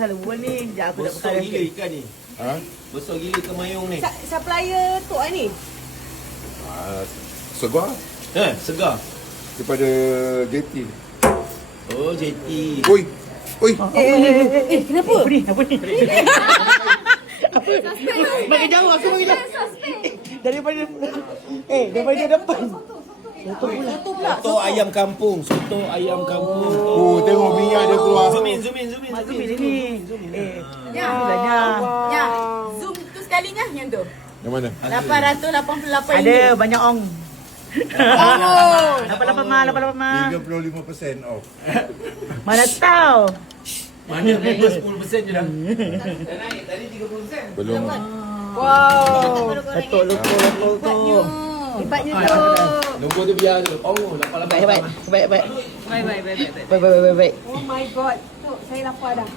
Luar ni, sekejap aku nak Besar perkara gila sikit. ikan ni. Ha? Besar gila ikan mayung ni. Supplier Tok ni. Segar Segar. daripada JT. Oh, JT. Oi. Oi. Kenapa? Apa ni? Apa ni? Apa? Makin jauh aku makin jauh. Daripada daripada depan. Soto ayam kampung. Soto ayam kampung. Oh, tengok minyak dia keluar. Zoom in. Masuk ni. Ya. Banyak. Ya. Zoom tu sekali ngah yang tu. Yang mana? 888 Ada banyak ong. Oh. 88 mah. 35% off. Mana tahu. Mana member 10% je dah. Naik tadi 30%. Belum. Wow. Betul lupa. Hebatnya tu. Nombor tu biar tu. Oh, 88. Baik. Baik. Baik. Oh my god. Tok, saya lapar dah.